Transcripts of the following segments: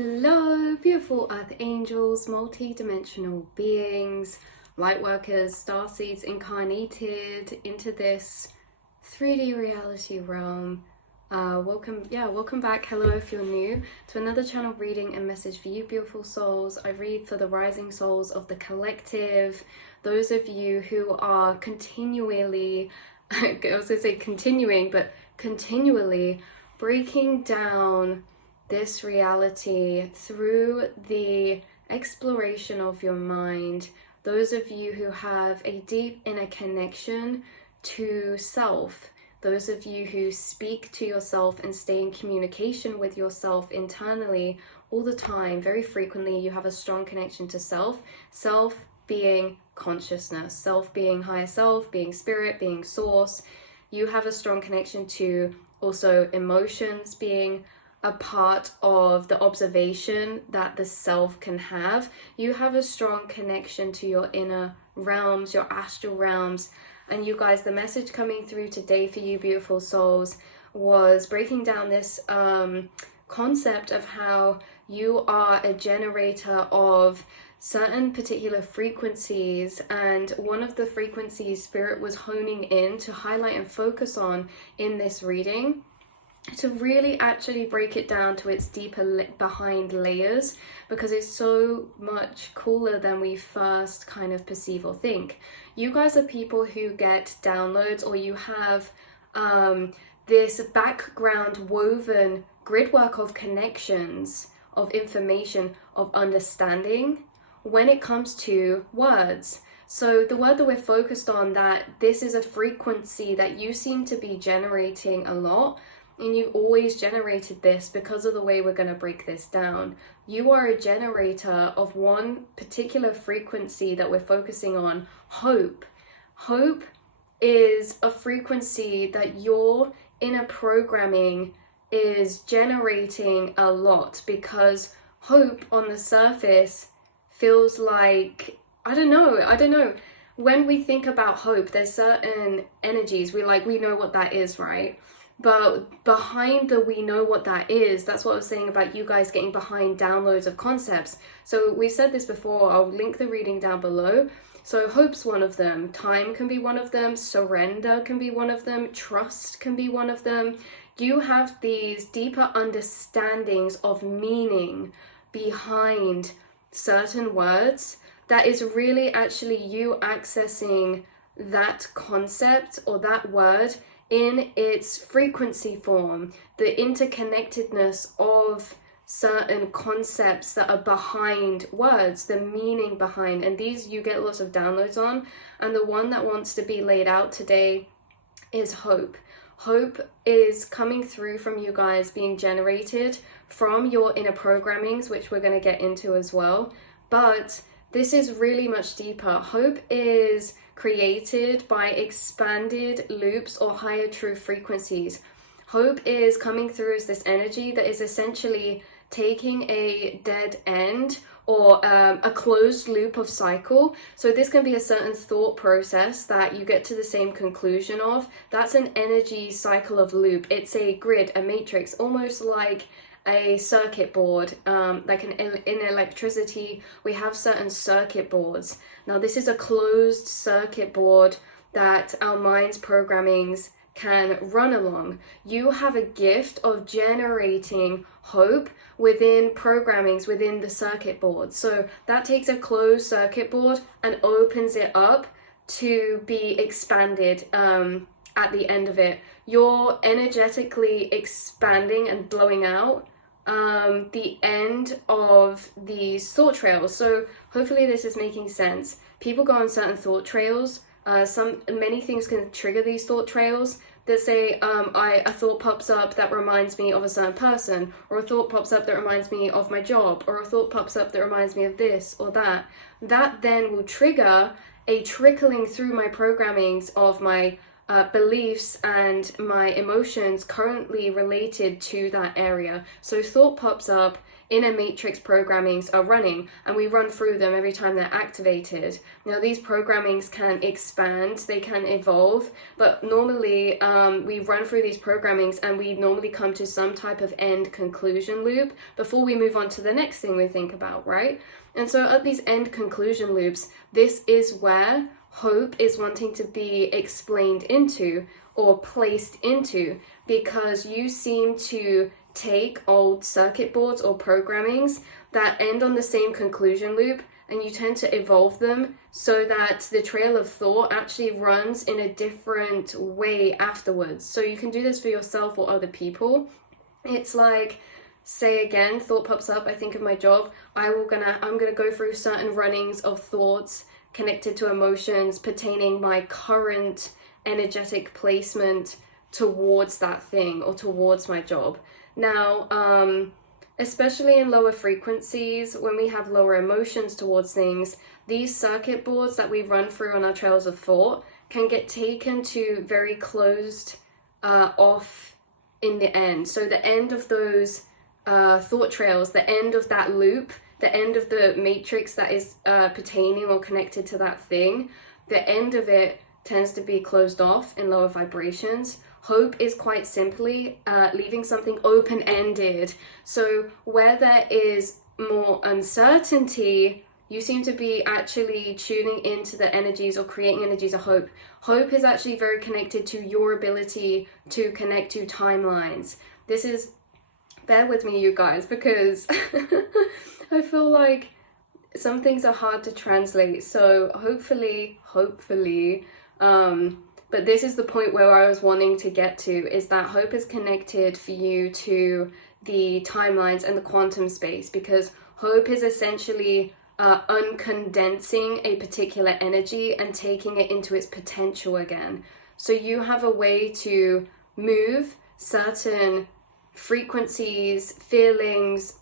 Hello, beautiful earth angels, multi-dimensional beings, light workers, star seeds incarnated into this 3D reality realm. Welcome back. Hello if you're new to another channel reading and message for you beautiful souls. I read for the rising souls of the collective, those of you who are continually breaking down this reality through the exploration of your mind. Those of you who have a deep inner connection to self, those of you who speak to yourself and stay in communication with yourself internally all the time, very frequently, you have a strong connection to self. Self being consciousness, self being higher self, being spirit, being source. You have a strong connection to also emotions being a part of the observation that the self can have. You have a strong connection to your inner realms, your astral realms. And you guys, the message coming through today for you beautiful souls was breaking down this concept of how you are a generator of certain particular frequencies, and one of the frequencies Spirit was honing in to highlight and focus on in this reading, to really actually break it down to its deeper behind layers, because it's so much cooler than we first kind of perceive or think. You guys are people who get downloads, or you have this background woven grid work of connections, of information, of understanding when it comes to words. So the word that we're focused on, that this is a frequency that you seem to be generating a lot, and you've always generated this because of the way we're going to break this down. You are a generator of one particular frequency that we're focusing on, hope. Hope is a frequency that your inner programming is generating a lot, because hope on the surface feels like, I don't know. When we think about hope, there's certain energies, we know what that is, right? But behind the we know what that is, that's what I was saying about you guys getting behind downloads of concepts. So we've said this before, I'll link the reading down below. So hope's one of them, time can be one of them, surrender can be one of them, trust can be one of them. You have these deeper understandings of meaning behind certain words that is really actually you accessing that concept or that word in its frequency form, the interconnectedness of certain concepts that are behind words, the meaning behind, and these you get lots of downloads on. And the one that wants to be laid out today is hope. Hope is coming through from you guys, being generated from your inner programmings, which we're going to get into as well. But this is really much deeper. Hope is created by expanded loops or higher truth frequencies. Hope is coming through as this energy that is essentially taking a dead end or a closed loop of cycle. So this can be a certain thought process that you get to the same conclusion of. That's an energy cycle of loop. It's a grid, a matrix, almost like a circuit board. Like in electricity, we have certain circuit boards. Now this is a closed circuit board that our mind's programmings can run along. You have a gift of generating hope within programmings within the circuit board. So that takes a closed circuit board and opens it up to be expanded at the end of it. You're energetically expanding and blowing out the end of these thought trails. So hopefully this is making sense. People go on certain thought trails. Many things can trigger these thought trails. That say, a thought pops up that reminds me of a certain person, or a thought pops up that reminds me of my job, or a thought pops up that reminds me of this or that. That then will trigger a trickling through my programmings of my beliefs and my emotions currently related to that area. So thought pops up, inner matrix programmings are running, and we run through them every time they're activated. Now these programmings can expand, they can evolve, but normally we run through these programmings and we normally come to some type of end conclusion loop before we move on to the next thing we think about, right? And so at these end conclusion loops, this is where hope is wanting to be explained into or placed into, because you seem to take old circuit boards or programmings that end on the same conclusion loop, and you tend to evolve them so that the trail of thought actually runs in a different way afterwards. So you can do this for yourself or other people. It's like, say again, thought pops up, I think of my job, I'm gonna go through certain runnings of thoughts connected to emotions pertaining my current energetic placement towards that thing or towards my job. Now, especially in lower frequencies, when we have lower emotions towards things, these circuit boards that we run through on our trails of thought can get taken to very closed off in the end. So the end of those thought trails, the end of that loop, the end of the matrix that is pertaining or connected to that thing, the end of it tends to be closed off in lower vibrations. Hope is quite simply leaving something open-ended. So where there is more uncertainty, you seem to be actually tuning into the energies or creating energies of hope. Hope is actually very connected to your ability to connect to timelines. This is, bear with me you guys, because I feel like some things are hard to translate. So hopefully, but this is the point where I was wanting to get to, is that hope is connected for you to the timelines and the quantum space, because hope is essentially uncondensing a particular energy and taking it into its potential again. So you have a way to move certain frequencies, feelings,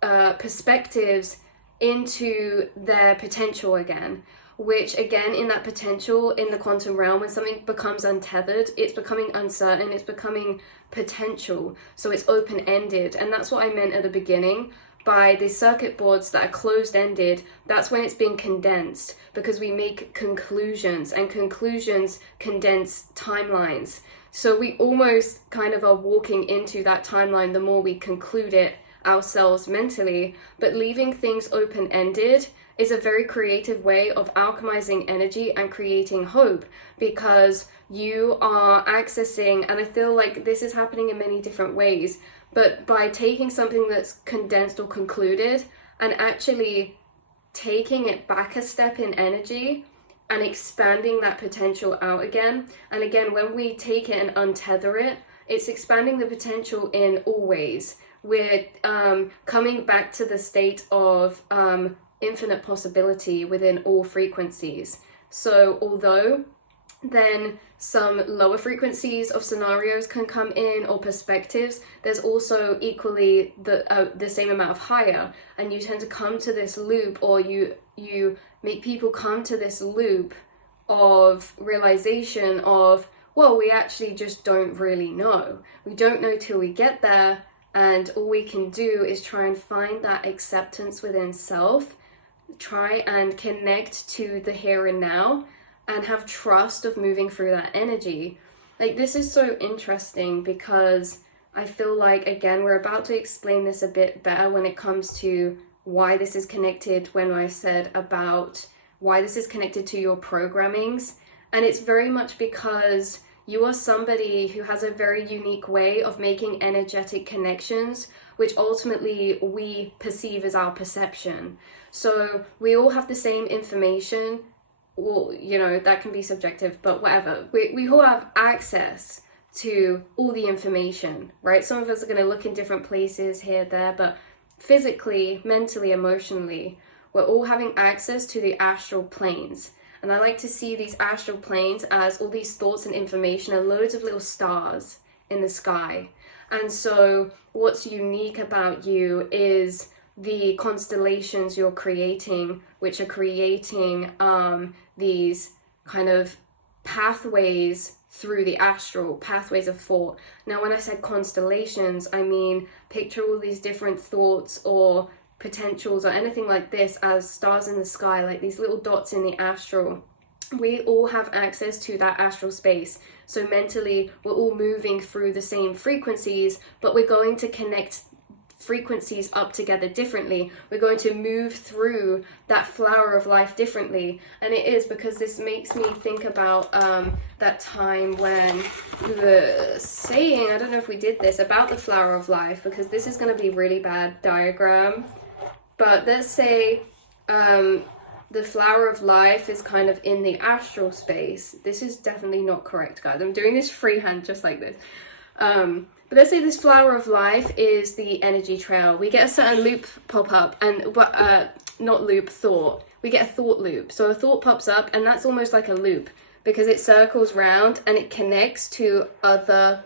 perspectives into their potential again, which again, in that potential, in the quantum realm, when something becomes untethered, it's becoming uncertain, it's becoming potential, so it's open-ended. And that's what I meant at the beginning by the circuit boards that are closed-ended. That's when it's being condensed, because we make conclusions, and conclusions condense timelines. So we almost kind of are walking into that timeline the more we conclude it ourselves mentally. But leaving things open-ended is a very creative way of alchemizing energy and creating hope, because you are accessing, and I feel like this is happening in many different ways, but by taking something that's condensed or concluded and actually taking it back a step in energy and expanding that potential out again. And again, when we take it and untether it, it's expanding the potential in all ways. We're coming back to the state of infinite possibility within all frequencies. So although then some lower frequencies of scenarios can come in, or perspectives, there's also equally the same amount of higher, and you tend to come to this loop, or you make people come to this loop of realization of, well, we actually just don't really know. We don't know till we get there, and all we can do is try and find that acceptance within self, try and connect to the here and now, and have trust of moving through that energy. Like, this is so interesting, because I feel like, again, we're about to explain this a bit better when it comes to why this is connected, when I said about why this is connected to your programmings. And it's very much because you are somebody who has a very unique way of making energetic connections, which ultimately we perceive as our perception. So we all have the same information. Well, you know, that can be subjective, but whatever. We all have access to all the information, right? Some of us are going to look in different places here, there, but physically, mentally, emotionally, we're all having access to the astral planes. And I like to see these astral planes as all these thoughts and information and loads of little stars in the sky. And so what's unique about you is the constellations you're creating, which are creating these kind of pathways through the astral, pathways of thought. Now, when I said constellations, I mean picture all these different thoughts or potentials or anything like this as stars in the sky, like these little dots in the astral. We all have access to that astral space. So mentally, we're all moving through the same frequencies, but we're going to connect frequencies up together differently. We're going to move through that flower of life differently. And it is because this makes me think about that time when we were saying, I don't know if we did this, about the flower of life, because this is going to be really bad diagram. But let's say the flower of life is kind of in the astral space. This is definitely not correct, guys. I'm doing this freehand just like this. But let's say this flower of life is the energy trail. We get a certain loop pop up, and not loop, thought. We get a thought loop. So a thought pops up, and that's almost like a loop because it circles round and it connects to other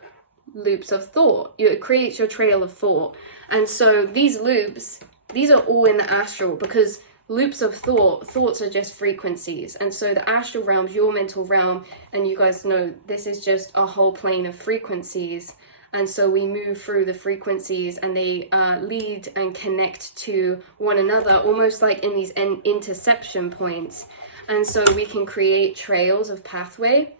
loops of thought. It creates your trail of thought. And so these loops, these are all in the astral, because loops of thoughts are just frequencies. And so the astral realm, your mental realm, and you guys know this is just a whole plane of frequencies. And so we move through the frequencies, and they lead and connect to one another, almost like in these interception points. And so we can create trails of pathway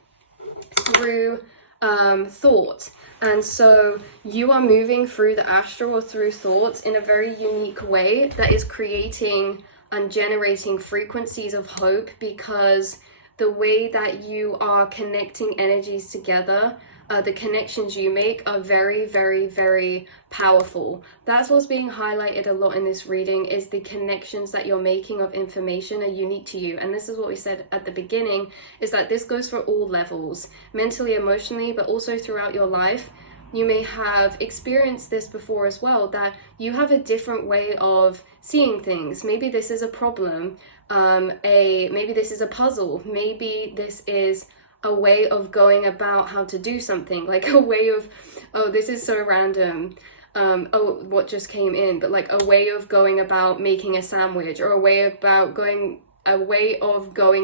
through thought. And so you are moving through the astral or through thoughts in a very unique way that is creating and generating frequencies of hope, because the way that you are connecting energies together, the connections you make are very, very, very powerful. That's what's being highlighted a lot in this reading, is the connections that you're making of information are unique to you. And this is what we said at the beginning, is that this goes for all levels, mentally, emotionally, but also throughout your life. You may have experienced this before as well, that you have a different way of seeing things. Maybe this is a problem, maybe this is a puzzle, maybe this is a way of going about how to do something, like a way of, oh, this is so random, what just came in, but like a way of going about making a sandwich, or a way of going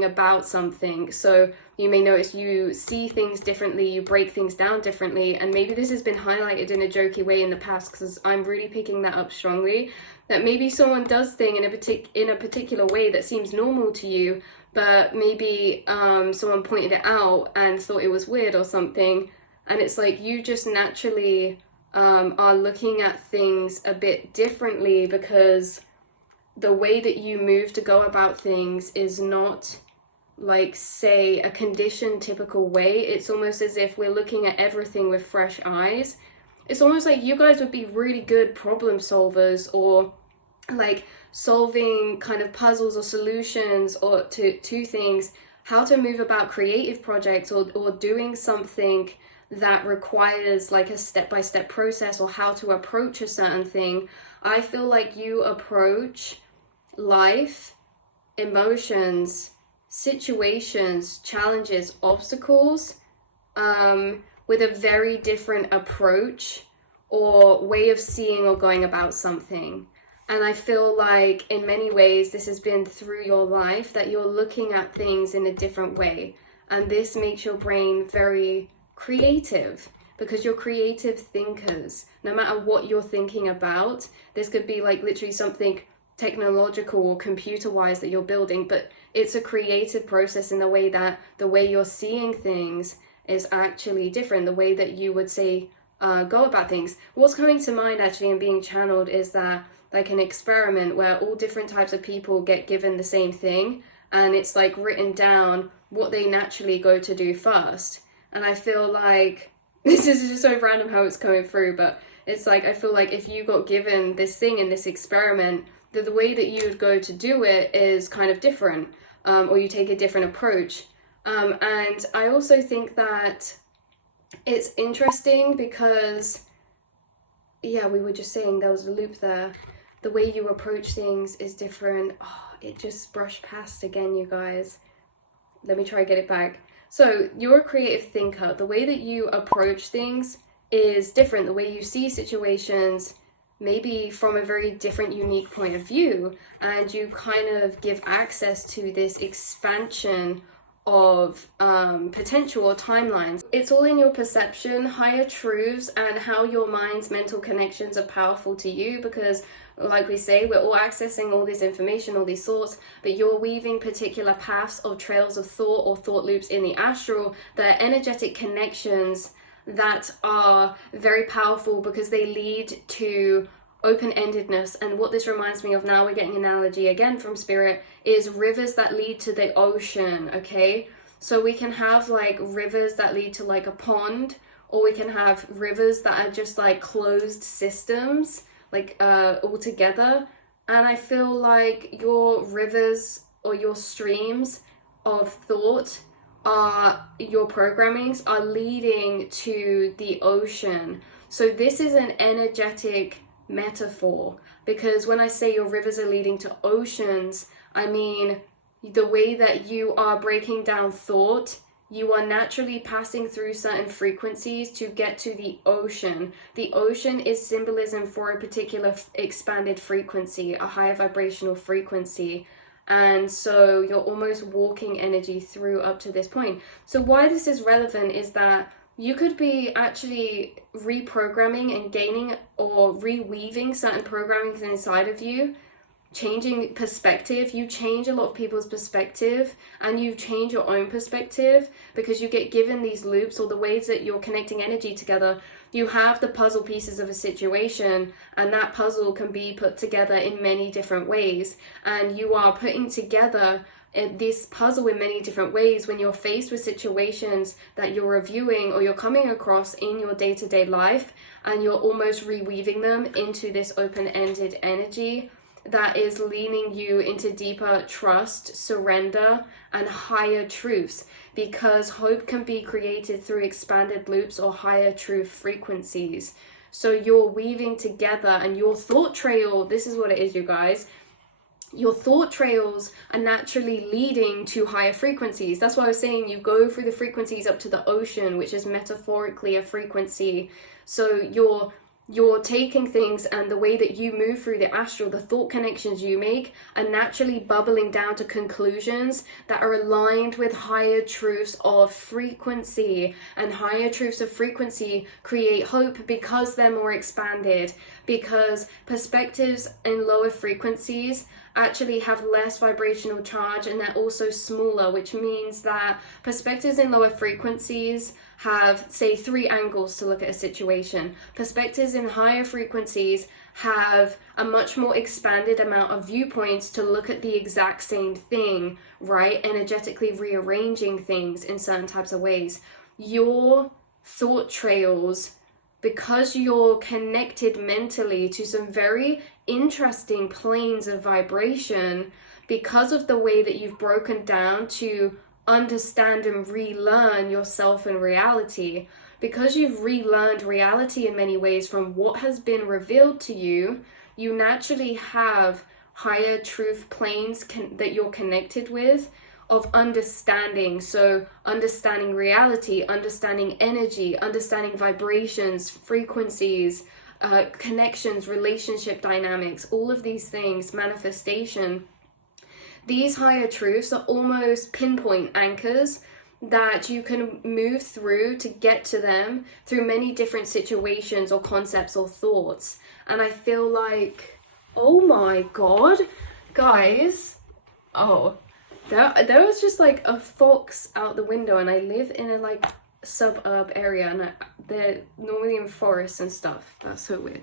about something. So you may notice you see things differently, you break things down differently, and maybe this has been highlighted in a jokey way in the past, because I'm really picking that up strongly, that maybe someone does thing in a particular way that seems normal to you, but maybe someone pointed it out and thought it was weird or something, and it's like you just naturally are looking at things a bit differently, because the way that you move to go about things is not like, say, a conditioned typical way. It's almost as if we're looking at everything with fresh eyes. It's almost like you guys would be really good problem solvers, or like solving kind of puzzles or solutions, or to things, how to move about creative projects, or doing something that requires like a step-by-step process, or how to approach a certain thing. I feel like you approach life, emotions, situations, challenges, obstacles with a very different approach or way of seeing or going about something. And I feel like in many ways this has been through your life that you're looking at things in a different way, and this makes your brain very creative, because you're creative thinkers. No matter what you're thinking about, this could be like literally something technological or computer wise that you're building, but it's a creative process in the way that the way you're seeing things is actually different, the way that you would say go about things. What's coming to mind actually and being channeled is that like an experiment where all different types of people get given the same thing, and it's like written down what they naturally go to do first. And I feel like this is just so random how it's coming through, but it's like I feel like if you got given this thing in this experiment, the way that you would go to do it is kind of different, or you take a different approach. And I also think that it's interesting because, yeah, we were just saying there was a loop there. The way you approach things is different. Oh, it just brushed past again, you guys. Let me try and get it back. So you're a creative thinker. The way that you approach things is different. The way you see situations, maybe from a very different, unique point of view, and you kind of give access to this expansion of potential or timelines. It's all in your perception, higher truths, and how your mind's mental connections are powerful to you, because like we say, we're all accessing all this information, all these thoughts, but you're weaving particular paths of trails of thought or thought loops in the astral that are energetic connections that are very powerful because they lead to open-endedness. And what this reminds me of, now we're getting an analogy again from spirit, is rivers that lead to the ocean. Okay, so we can have like rivers that lead to like a pond, or we can have rivers that are just like closed systems, like all together. And I feel like your rivers or your streams of thought are, your programmings are leading to the ocean. So this is an energetic metaphor, because when I say your rivers are leading to oceans, I mean the way that you are breaking down thought, you are naturally passing through certain frequencies to get to the ocean. The ocean is symbolism for a particular expanded frequency, a higher vibrational frequency. And so you're almost walking energy through up to this point. So why this is relevant is that you could be actually reprogramming and gaining or reweaving certain programming inside of you, changing perspective. You change a lot of people's perspective, and you change your own perspective because you get given these loops or the ways that you're connecting energy together. You have the puzzle pieces of a situation, and that puzzle can be put together in many different ways, and you are putting together this puzzle in many different ways when you're faced with situations that you're reviewing or you're coming across in your day-to-day life, and you're almost reweaving them into this open-ended energy that is leaning you into deeper trust, surrender, and higher truths, because hope can be created through expanded loops or higher truth frequencies. So you're weaving together, and your thought trail, this is what it is, you guys. Your thought trails are naturally leading to higher frequencies. That's why I was saying you go through the frequencies up to the ocean, which is metaphorically a frequency. So you're taking things, and the way that you move through the astral, the thought connections you make are naturally bubbling down to conclusions that are aligned with higher truths of frequency. And higher truths of frequency create hope because they're more expanded, because perspectives in lower frequencies actually have less vibrational charge, and they're also smaller, which means that perspectives in lower frequencies have, say, 3 angles to look at a situation. Perspectives in higher frequencies have a much more expanded amount of viewpoints to look at the exact same thing, right? Energetically rearranging things in certain types of ways. Your thought trails, because you're connected mentally to some very interesting planes of vibration, because of the way that you've broken down to understand and relearn yourself and reality, because you've relearned reality in many ways from what has been revealed to you, you naturally have higher truth planes that you're connected with of understanding. So understanding reality, understanding energy, understanding vibrations, frequencies, connections, relationship dynamics, all of these things, manifestation. These higher truths are almost pinpoint anchors that you can move through to get to them through many different situations or concepts or thoughts. And I feel like, oh my god, guys, there was just like a fox out the window, and I live in a like suburb area, and they're normally in forests and stuff. That's so weird.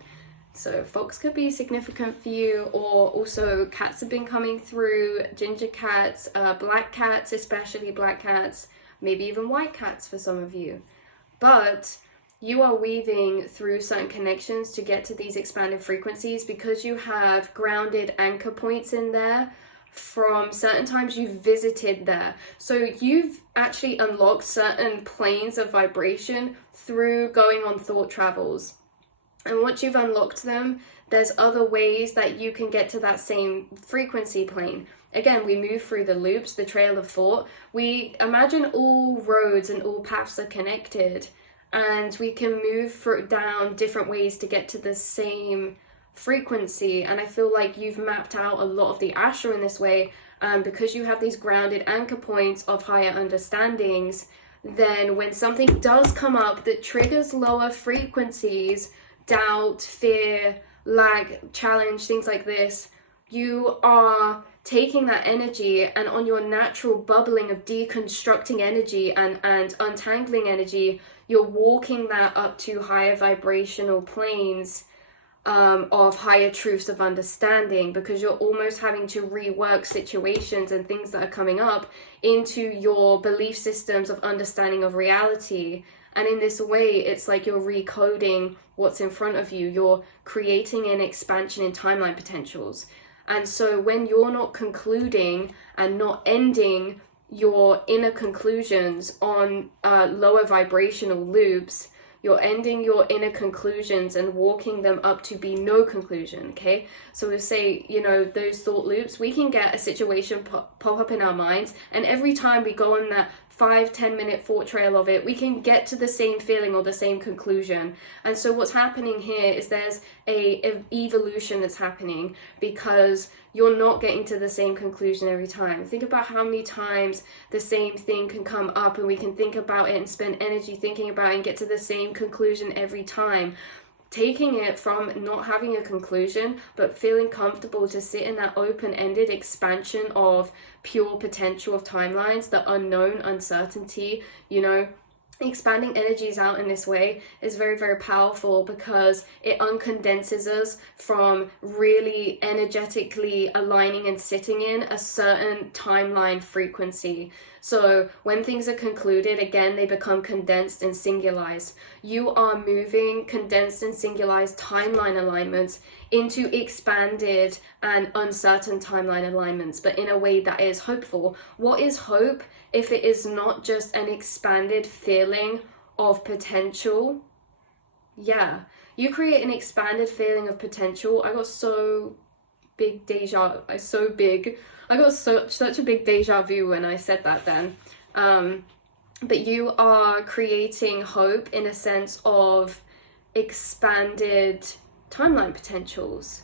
So fox could be significant for you, or also cats have been coming through, ginger cats, black cats, especially black cats, maybe even white cats for some of you. But you are weaving through certain connections to get to these expanded frequencies because you have grounded anchor points in there from certain times you've visited there. So you've actually unlocked certain planes of vibration through going on thought travels. And once you've unlocked them, there's other ways that you can get to that same frequency plane. Again, we move through the loops, the trail of thought. We imagine all roads and all paths are connected, and we can move down different ways to get to the same frequency. And I feel like you've mapped out a lot of the astral in this way, and because you have these grounded anchor points of higher understandings, then when something does come up that triggers lower frequencies, doubt, fear, lack, challenge, things like this, you are taking that energy, and on your natural bubbling of deconstructing energy and untangling energy, you're walking that up to higher vibrational planes of higher truths of understanding, because you're almost having to rework situations and things that are coming up into your belief systems of understanding of reality. And in this way, it's like you're recoding what's in front of you. You're creating an expansion in timeline potentials. And so when you're not concluding and not ending your inner conclusions on lower vibrational loops, you're ending your inner conclusions and walking them up to be no conclusion, okay? So we say, you know, those thought loops, we can get a situation pop up in our minds, and every time we go on that 5-10 minute thought trail of it, we can get to the same feeling or the same conclusion. And so what's happening here is there's a evolution that's happening, because you're not getting to the same conclusion every time. Think about how many times the same thing can come up, and we can think about it and spend energy thinking about it and get to the same conclusion every time. Taking it from not having a conclusion, but feeling comfortable to sit in that open-ended expansion of pure potential of timelines, the unknown, uncertainty, you know, expanding energies out in this way is very, very powerful, because it uncondenses us from really energetically aligning and sitting in a certain timeline frequency. So when things are concluded, again, they become condensed and singularized. You are moving condensed and singularized timeline alignments into expanded and uncertain timeline alignments, but in a way that is hopeful. What is hope if it is not just an expanded feeling of potential? Yeah, you create an expanded feeling of potential. I got so big I got such a big deja vu when I said that then. But you are creating hope in a sense of expanded timeline potentials,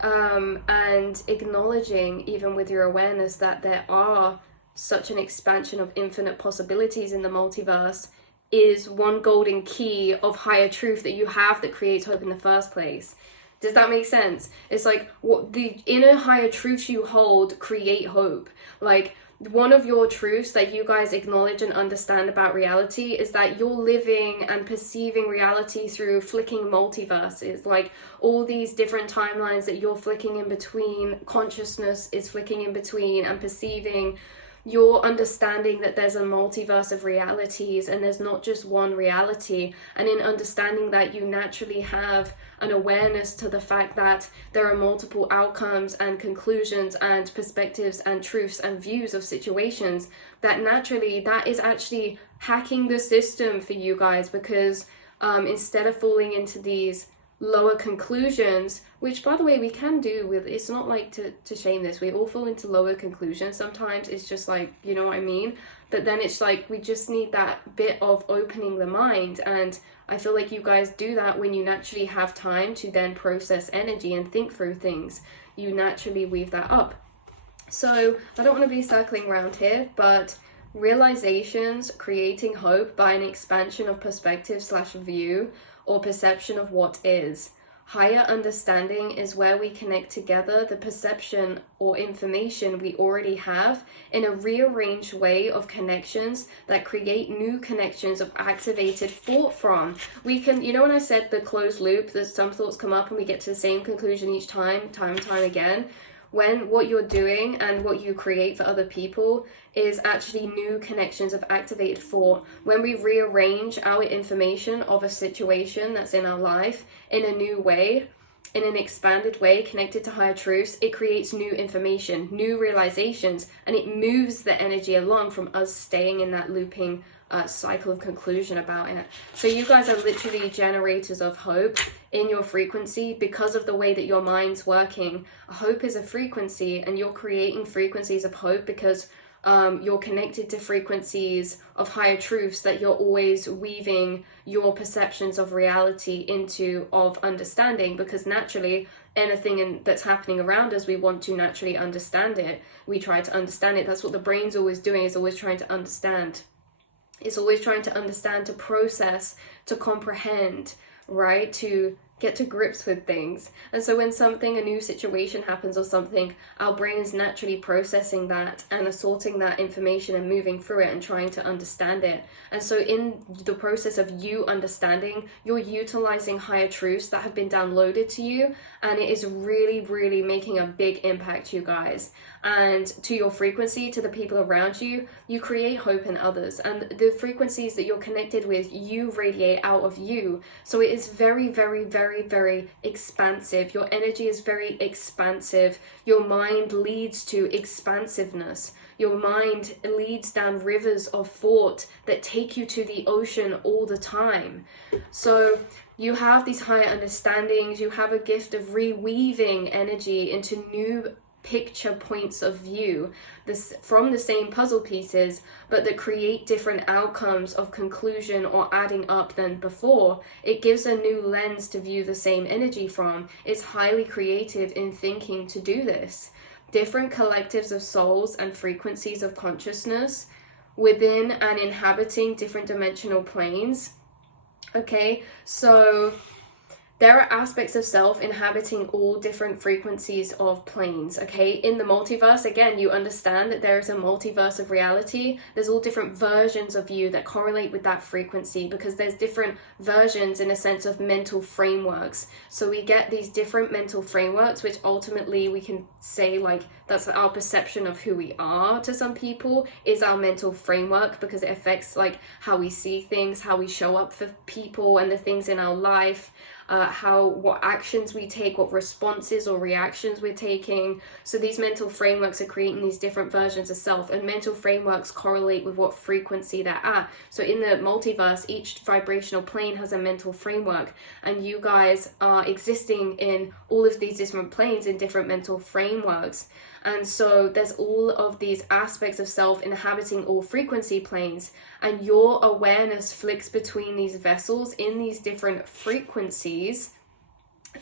and acknowledging, even with your awareness, that there are such an expansion of infinite possibilities in the multiverse is one golden key of higher truth that you have that creates hope in the first place. Does that make sense? It's like what the inner higher truths you hold create hope. Like, one of your truths that you guys acknowledge and understand about reality is that you're living and perceiving reality through flicking multiverses. Like, all these different timelines that you're flicking in between, consciousness is flicking in between and perceiving. You're understanding that there's a multiverse of realities and there's not just one reality. And in understanding that, you naturally have an awareness to the fact that there are multiple outcomes and conclusions and perspectives and truths and views of situations, that naturally that is actually hacking the system for you guys, because instead of falling into these lower conclusions, which by the way we can do with, it's not like to shame this, we all fall into lower conclusions sometimes, it's just like, you know what I mean, but then it's like we just need that bit of opening the mind. And I feel like you guys do that when you naturally have time to then process energy and think through things. You naturally weave that up. So I don't want to be circling around here, but realizations creating hope by an expansion of perspective / view or perception of what is. Higher understanding is where we connect together the perception or information we already have in a rearranged way of connections that create new connections of activated thought from. We can, you know, when I said the closed loop, that some thoughts come up and we get to the same conclusion each time and time again. When what you're doing and what you create for other people is actually new connections of activated thought. When we rearrange our information of a situation that's in our life in a new way, in an expanded way, connected to higher truths, it creates new information, new realizations, and it moves the energy along from us staying in that looping cycle of conclusion about it. So you guys are literally generators of hope in your frequency because of the way that your mind's working. Hope is a frequency, and you're creating frequencies of hope because you're connected to frequencies of higher truths, that you're always weaving your perceptions of reality into of understanding, because naturally anything that's happening around us, we want to naturally understand it. We try to understand it. That's what the brain's always doing, is always trying to understand. It's always trying to understand, to process, to comprehend, right? To get to grips with things. And so when a new situation happens or something, our brain is naturally processing that and assorting that information and moving through it and trying to understand it. And so in the process of you understanding, you're utilizing higher truths that have been downloaded to you, and it is really, really making a big impact, you guys. And to your frequency, to the people around you, you create hope in others. And the frequencies that you're connected with, you radiate out of you. So it is very, very, very, very expansive. Your energy is very expansive. Your mind leads to expansiveness. Your mind leads down rivers of thought that take you to the ocean all the time. So you have these higher understandings. You have a gift of reweaving energy into new picture points of view, this from the same puzzle pieces, but that create different outcomes of conclusion or adding up than before. It gives a new lens to view the same energy from. It's highly creative in thinking to do this. Different collectives of souls and frequencies of consciousness within and inhabiting different dimensional planes. Okay, so there are aspects of self inhabiting all different frequencies of planes, okay? In the multiverse, again, you understand that there is a multiverse of reality. There's all different versions of you that correlate with that frequency, because there's different versions in a sense of mental frameworks. So we get these different mental frameworks, which ultimately we can say, like, that's our perception of who we are to some people, is our mental framework, because it affects like how we see things, how we show up for people and the things in our life. What actions we take, what responses or reactions we're taking. So these mental frameworks are creating these different versions of self, and mental frameworks correlate with what frequency they're at. So in the multiverse, each vibrational plane has a mental framework, and you guys are existing in all of these different planes in different mental frameworks. And so there's all of these aspects of self inhabiting all frequency planes, and your awareness flicks between these vessels in these different frequencies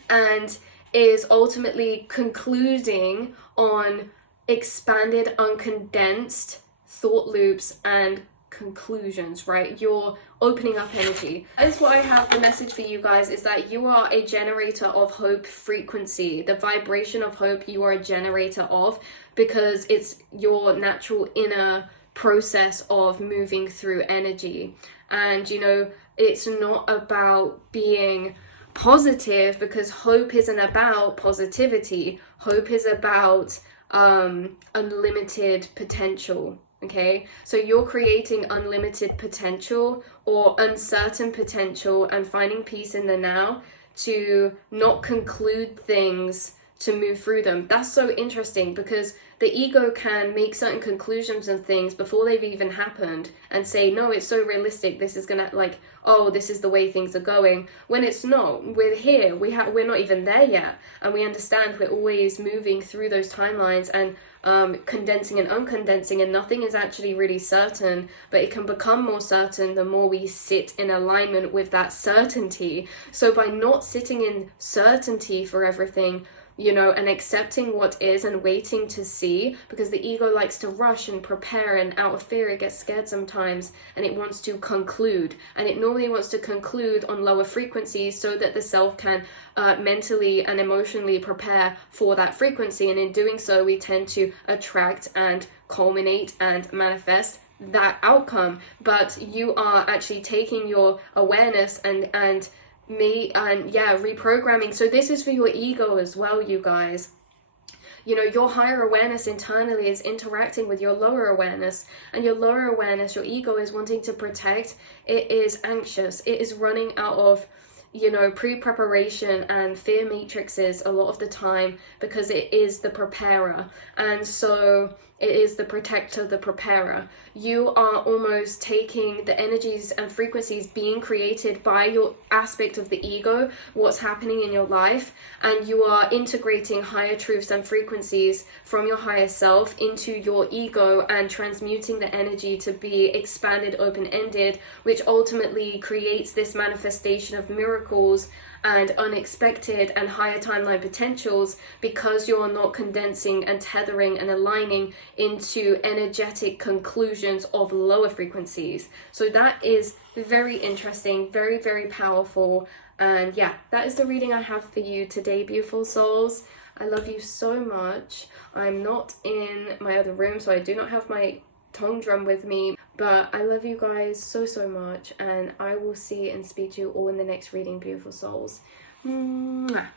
and is ultimately concluding on expanded, uncondensed thought loops and conclusions, right? You're opening up energy. That is what I have. The message for you guys is that you are a generator of hope frequency. The vibration of hope you are a generator of, because it's your natural inner process of moving through energy. And you know, it's not about being positive, because hope isn't about positivity. Hope is about unlimited potential. Okay, so you're creating unlimited potential or uncertain potential and finding peace in the now to not conclude things, to move through them. That's so interesting, because the ego can make certain conclusions and things before they've even happened and say, no, it's so realistic, this is gonna, like, oh, this is the way things are going, when it's not. We're here, we're not even there yet, and we understand we're always moving through those timelines and condensing and uncondensing, and nothing is actually really certain, but it can become more certain the more we sit in alignment with that certainty. So by not sitting in certainty for everything, you know, and accepting what is and waiting to see, because the ego likes to rush and prepare, and out of fear it gets scared sometimes, and it wants to conclude, and it normally wants to conclude on lower frequencies so that the self can mentally and emotionally prepare for that frequency, and in doing so we tend to attract and culminate and manifest that outcome. But you are actually taking your awareness and reprogramming. So this is for your ego as well, you guys. You know, your higher awareness internally is interacting with your lower awareness, and your lower awareness, your ego, is wanting to protect. It is anxious. It is running out of, you know, pre-preparation and fear matrices a lot of the time, because it is the preparer. And so It is the protector, the preparer. You are almost taking the energies and frequencies being created by your aspect of the ego, what's happening in your life, and you are integrating higher truths and frequencies from your higher self into your ego and transmuting the energy to be expanded, open-ended, which ultimately creates this manifestation of miracles and unexpected and higher timeline potentials, because you're not condensing and tethering and aligning into energetic conclusions of lower frequencies. So that is very interesting, very, very powerful. And yeah, that is the reading I have for you today, beautiful souls. I love you so much. I'm not in my other room, so I do not have my tone drum with me, but I love you guys so, so much, and I will see and speak to you all in the next reading, beautiful souls. Mwah.